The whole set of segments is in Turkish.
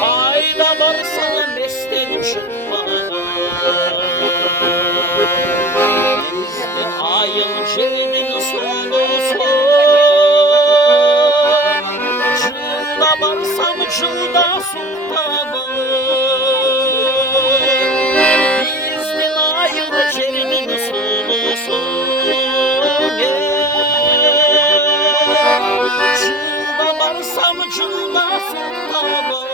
Hayda varsa mesleğim çıkmadı. Denizli ayın cenin solu cılda varsam cılda sultanım. Denizli ayın cenin solu cılda varsam cılda sultanım.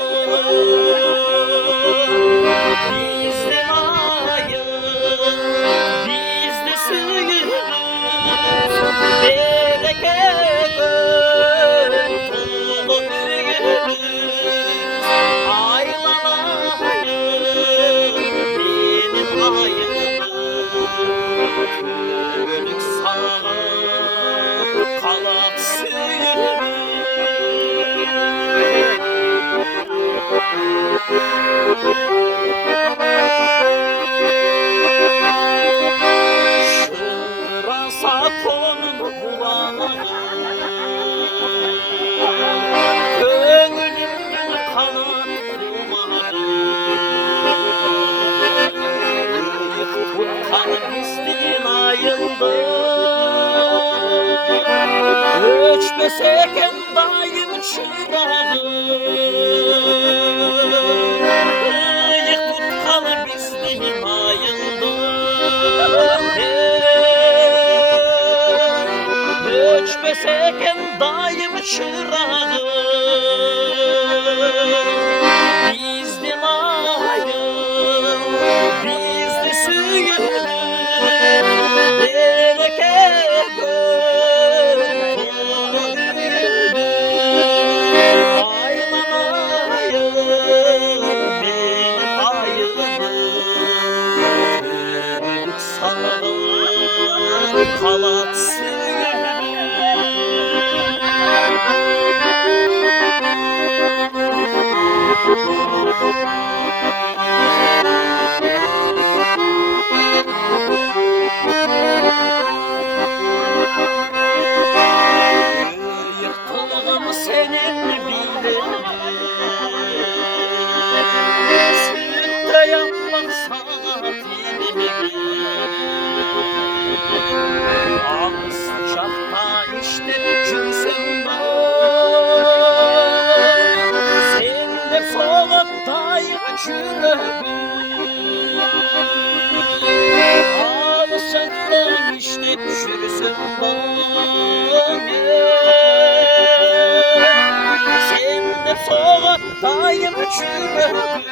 Bizde ayın, bizde suyun, bereket dolu büyüdür. Aylan ayın, benim ayım, kürük sana kalat suyun. Şırasa konum bulanır, gönlümün kanat kumarı. Tutkan bizden ayıldı, ölçmeseken daim çırağı. Tutkan bizden ayıldı, ölçmeseken daim çırağı. Bizden ayın, bizde suyun, bereket dolu büyüdür. Aylan ayın, benim ayım, kürük sana kalat suyun. Yıktığım senin bilir, sütte yapmak saatini. Ağız sıcakta işte cürsün sen de soğuktayım çürübün. Ağız sıcakta işte cürsün sen de soğuktayım çürübün.